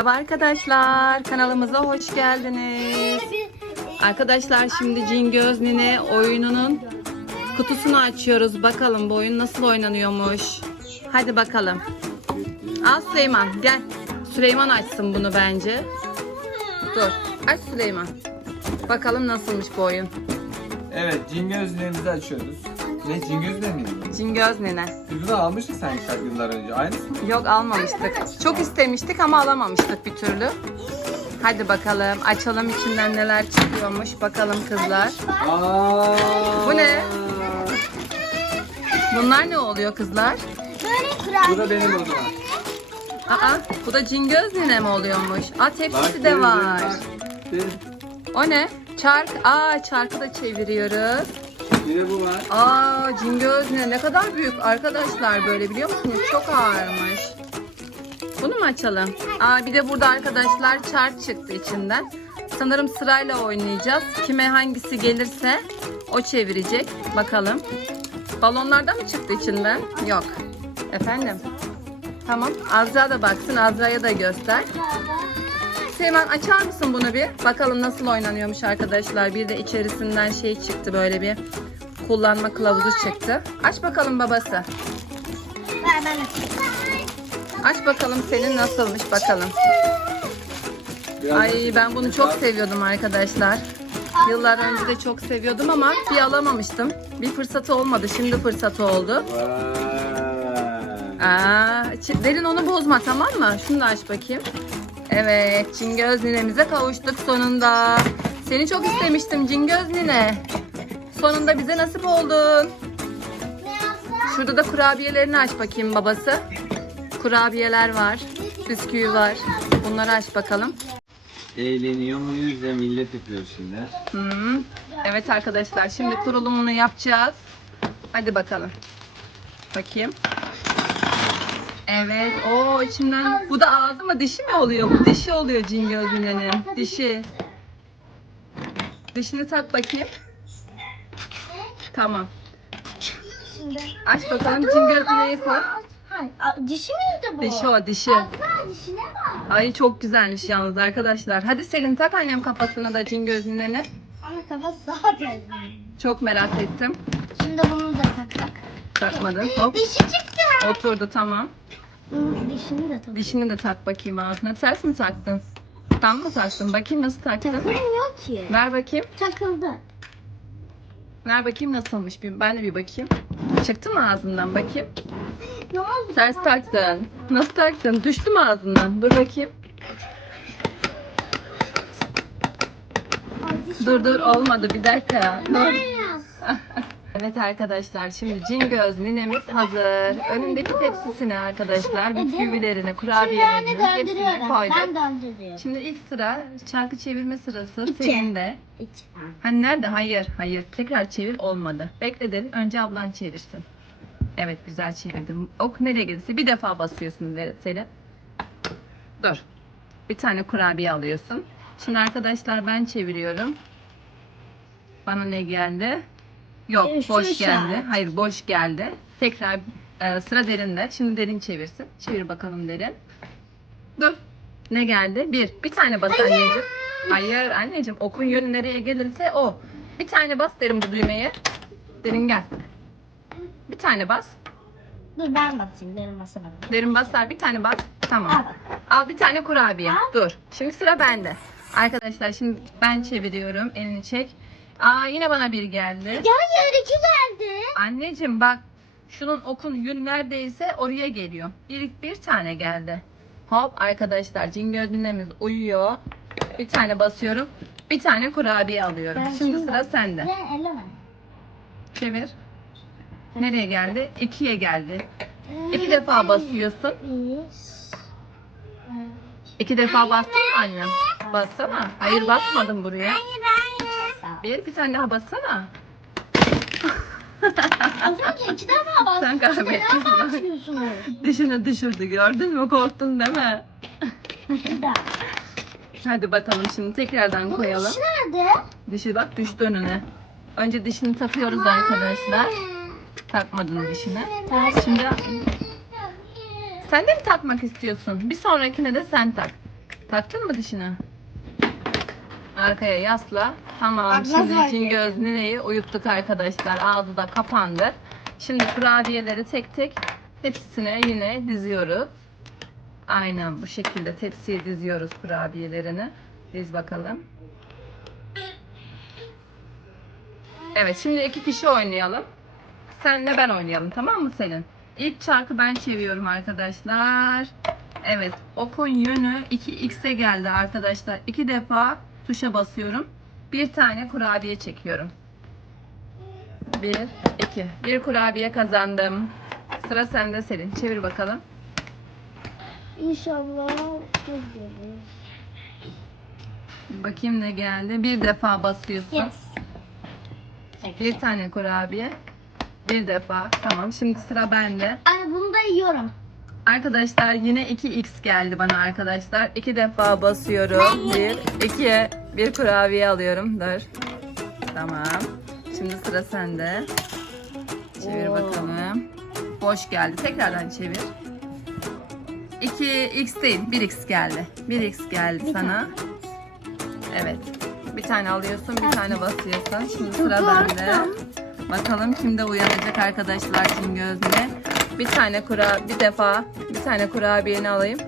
Merhaba arkadaşlar, kanalımıza hoş geldiniz. Arkadaşlar şimdi Cingöz Nine oyununun kutusunu açıyoruz. Bakalım bu oyun nasıl oynanıyormuş. Hadi bakalım. Al Süleyman gel. Süleyman açsın bunu bence. Dur aç Süleyman. Bakalım nasılmış bu oyun. Evet, cingözlerimizi açıyoruz. Ne cingözler miydi? bu? Cingöz Nine. Biz bunu almıştık sanki kaç yıllar önce. Aynısı mı? Yok almamıştık. Çok istemiştik ama alamamıştık bir türlü. Hadi bakalım açalım içinden neler çıkıyormuş bakalım kızlar. Aa! Bu ne? Bunlar ne oluyor kızlar? Böyle kurabiye. Bu da benim o zaman. Aa bu da cingöz nine mi oluyormuş? Aa tepsisi de var. bak. O ne? Çark. Aa çarkı da çeviriyoruz. Bir bu var. Aa cingöz nine ne kadar büyük arkadaşlar böyle biliyor musunuz? Çok ağırmış. Bunu mu açalım? Aa bir de burada arkadaşlar çark çıktı içinden. Sanırım sırayla oynayacağız. Kime hangisi gelirse o çevirecek. Bakalım. Balonlardan mı çıktı içinden? Yok. Efendim? Tamam. Azra da baksın. Azra'ya da göster. Seyman açar mısın bunu bir? Bakalım nasıl oynanıyormuş arkadaşlar. Bir de içerisinden şey çıktı böyle bir kullanma kılavuzu çıktı. Aç bakalım babası. Ver ben açayım. Aç bakalım senin nasılmış bakalım. Ay ben bunu çok seviyordum arkadaşlar. Yıllar önce de çok seviyordum ama bir alamamıştım. Bir fırsatı olmadı. Şimdi fırsatı oldu. Aa, derin onu bozma tamam mı? Şunu da aç bakayım. Evet, Cingöz ninemize kavuştuk sonunda. Seni çok istemiştim Cingöz nine. Sonunda bize nasip oldun. Şurada da kurabiyelerini aç bakayım babası. Kurabiyeler var, bisküvi var. Bunları aç bakalım. Eğleniyor muyuz da millet yapıyor şimdi. Hmm. Evet arkadaşlar şimdi kurulumunu yapacağız. Hadi bakalım. Bakayım. Evet. O içinden bu da ağzı mı dişi mi oluyor? Bu dişi oluyor Cingöz Mine'nin. Dişi. Dişini tak bakayım. Tamam. Şimdi. Aç bakalım Cingöz Mine'yi koy. Hayır. a- Dişi miydi bu? Dişi o dişi. Ha, dişine bak. Ay çok güzelmiş yalnız arkadaşlar. Hadi Selin tak annem kafasına da Cingöz Mine'ni. Ama kafası zaten. Çok merak ettim. Şimdi bunu da taksak. Takmadın. Hop. Dişi çıktı. Oturdu tamam. Dişini de tak. Dişini de tak bakayım ağzına. Ters mi taktın? Tam mı taktın? Bakayım nasıl taktın? Takılmıyor ki. Ver bakayım. Takıldı. Ver bakayım nasılmış. Bir, ben de bir bakayım. Çıktı mı ağzından bakayım? Ne oldu? Ters taktın. Nasıl taktın? Düştü mü ağzından? Dur bakayım. Dur dur olmadı bir dakika. Dur. Evet arkadaşlar şimdi Cingöz ninemiz hazır. Önündeki tepsisine arkadaşlar bisküvilerini, Şimdi kurabiyelerini ben hepsini döndürüyorum. koyduk. Döndürüyorum. Şimdi ilk sıra çarkı çevirme sırası İki. Selin'de. İç. Hani nerede? Hayır, hayır. Tekrar çevir olmadı. Bekle dedim. Önce ablan çevirsin. Evet, güzel çevirdim. Ok nereye gelirse bir defa basıyorsun de- Selin. Dur. Bir tane kurabiye alıyorsun. Şimdi arkadaşlar ben çeviriyorum. Bana ne geldi? Yok, Ee, şu boş geldi. Hayır, boş geldi. Tekrar e, sıra derinde. Şimdi derin çevirsin. Çevir bakalım derin. Dur. Ne geldi? Bir. Bir tane bas anneciğim. Hayır anneciğim okun yönü nereye gelirse o. Bir tane bas derim bu düğmeye. Derin gel. Bir tane bas. Dur ben basayım. Benim masa bakayım. Derin basar bir tane bas. Tamam. Al bir tane kurabiye. Dur. Şimdi sıra bende. Arkadaşlar şimdi ben çeviriyorum. Elini çek. Aa yine bana bir geldi. Ya hayır iki geldi. Anneciğim bak. Şunun okun yönü neredeyse oraya geliyor. Bir, bir tane geldi. Hop arkadaşlar Cingöz dinlemiz uyuyor. Bir tane basıyorum. Bir tane kurabiye alıyorum. Ben Şimdi sıra sende. Ben elleme. Çevir. Nereye geldi? İkiye geldi. İki defa basıyorsun. İki defa bastın mı annem? Bassana. Hayır basmadım buraya. Hayır. Bir, bir tane daha bassana. Az önce iki defa bastım. Sen kaybettin. İki defa basıyorsunuz. Dişini düşürdü gördün mü? Korktun değil mi? Daha. Hadi bakalım şimdi tekrardan Bunun koyalım. dişi nerede? Dişi bak düştü önüne. Önce dişini takıyoruz arkadaşlar. Takmadın dişini. Şimdi sen de mi takmak istiyorsun? Bir sonrakine de sen tak. Taktın mı dişini? Arkaya yasla. Tamam. Bak, Şimdi nasıl Cin göz nineyi uyuttuk arkadaşlar. Ağzı da kapandı. Şimdi kurabiyeleri tek tek hepsine yine diziyoruz. Aynen bu şekilde tepsiye diziyoruz kurabiyelerini. Diz bakalım. Evet şimdi iki kişi oynayalım. Senle ben oynayalım tamam mı Selin? İlk çarkı ben çeviriyorum arkadaşlar. Evet okun yönü 2x'e geldi arkadaşlar. İki defa tuşa basıyorum. Bir tane kurabiye çekiyorum. Bir, iki. Bir kurabiye kazandım. Sıra sende Selin. Çevir bakalım. İnşallah gelir. Bakayım ne geldi. Bir defa basıyorsun. Yes. Bir tane kurabiye. Bir defa. Tamam şimdi sıra bende. Anne bunu da yiyorum. Arkadaşlar yine 2x geldi bana arkadaşlar. İki defa basıyorum. Bir, iki, bir kurabiye alıyorum. Dur. Tamam. Şimdi sıra sende. Çevir Oo. bakalım. Boş geldi. Tekrardan çevir. 2x değil, 1x geldi. 1x geldi Bir sana. Evet. Bir tane alıyorsun, bir tane basıyorsun. Şimdi sıra bende. Bakalım kimde uyanacak arkadaşlar Cingöz'le. Bir tane kura, bir defa bir tane kurabiyeni alayım.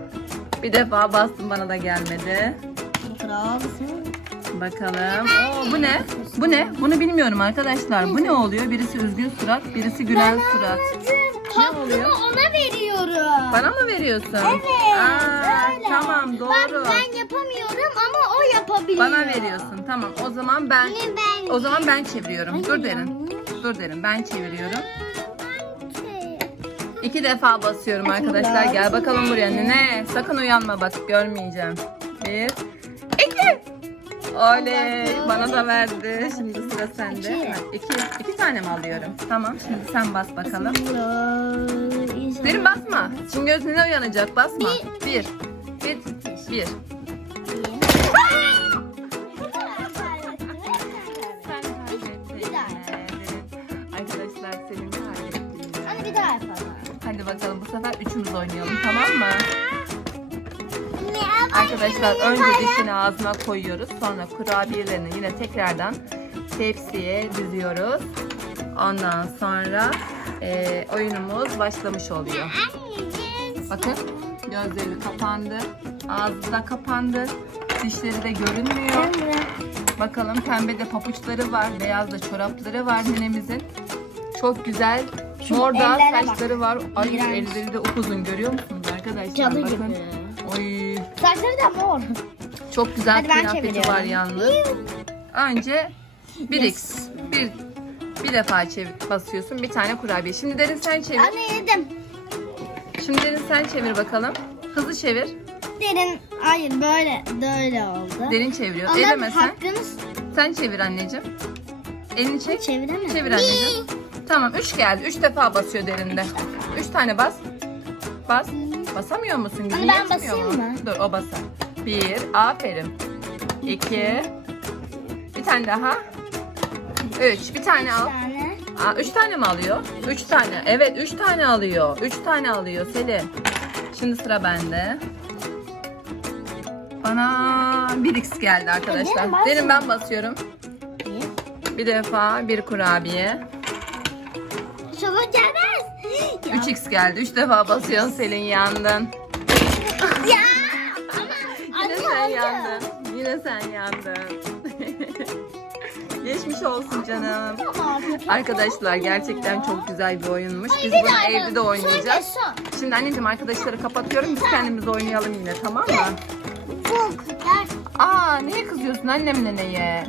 Bir defa bastım bana da gelmedi. Bakalım. Oo, bu ne? Bu ne? Bunu bilmiyorum arkadaşlar. Bu ne oluyor? Birisi üzgün surat, birisi gülen surat. Oluyor? ona veriyorum. Bana mı veriyorsun? Evet. Aa, öyle. tamam Ben, doğru. ben yapamıyorum ama o yapabiliyor. Bana veriyorsun. Tamam. O zaman ben ben. o zaman ben çeviriyorum. Dur derin. Dur derin. Ben çeviriyorum. İki defa basıyorum arkadaşlar. Gel bakalım buraya. Ne? Sakın uyanma bak görmeyeceğim. Bir, iki. Oley. Bana da verdi. Şimdi sıra sende. İki. İki, tane mi alıyorum? Tamam. Şimdi sen bas bakalım. Derin basma. Şimdi gözüne uyanacak. Basma. Bir. Bir. Bir. Arkadaşlar senin kaybettin. Anne bir daha yapalım. Hadi bakalım bu sefer üçümüz oynayalım tamam mı? Arkadaşlar önce dişini ağzına koyuyoruz. Sonra kurabiyelerini yine tekrardan tepsiye diziyoruz. Ondan sonra eee, oyunumuz başlamış oluyor. Bakın gözleri kapandı. Ağzı da kapandı. Dişleri de görünmüyor. Bakalım pembe de papuçları var. Beyaz da çorapları var ninemizin. Çok güzel. Şu Mor da ellere bak. saçları var. Ay İğrenç. elleri de upuzun görüyor musunuz arkadaşlar? Cadı Bakın. Oy. Saçları da mor. Çok güzel Hadi ben kıyafeti çeviriyorum. var yalnız. Önce 1x. Bir, bir defa çevir, basıyorsun. Bir tane kurabiye. Şimdi derin sen çevir. Anne yedim. Şimdi derin sen çevir bakalım. Hızlı çevir. Derin, hayır böyle, böyle oldu. Derin çeviriyor. Onların Eleme sen. hakkını Sen çevir anneciğim. Elini çek. çeviremedim. Çevir anneciğim. Tamam 3 geldi. 3 defa basıyor derinde. 3 tane bas. Bas. Basamıyor musun? Gücün ben yetmiyor basayım mu? mı? Dur o basar. 1. Aferin. 2. Bir tane daha. 3. Bir tane al. tane. Aa, 3 tane mi alıyor? 3 tane. Evet 3 tane alıyor. 3 tane alıyor Selin. Şimdi sıra bende. Bana 1x geldi arkadaşlar. Derin basma. Derin ben basıyorum. Bir. Bir defa bir kurabiye. Çabuk gelmez. Ya. 3x geldi. 3 defa basıyorsun Selin yandın. Ya. Yine Anne sen yandın. Yine sen yandın. Geçmiş olsun canım. Ama Arkadaşlar gerçekten çok güzel bir oyunmuş. Biz Bir bunu daha evde de oynayacağız. Son ve Şimdi anneciğim arkadaşları kapatıyorum. Biz kendimiz oynayalım yine tamam mı? son. Bu kadar. Aa niye kızıyorsun annem neneye?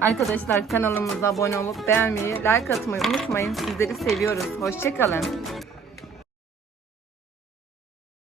Arkadaşlar kanalımıza abone olup beğenmeyi, like atmayı unutmayın. Sizleri seviyoruz. Hoşçakalın.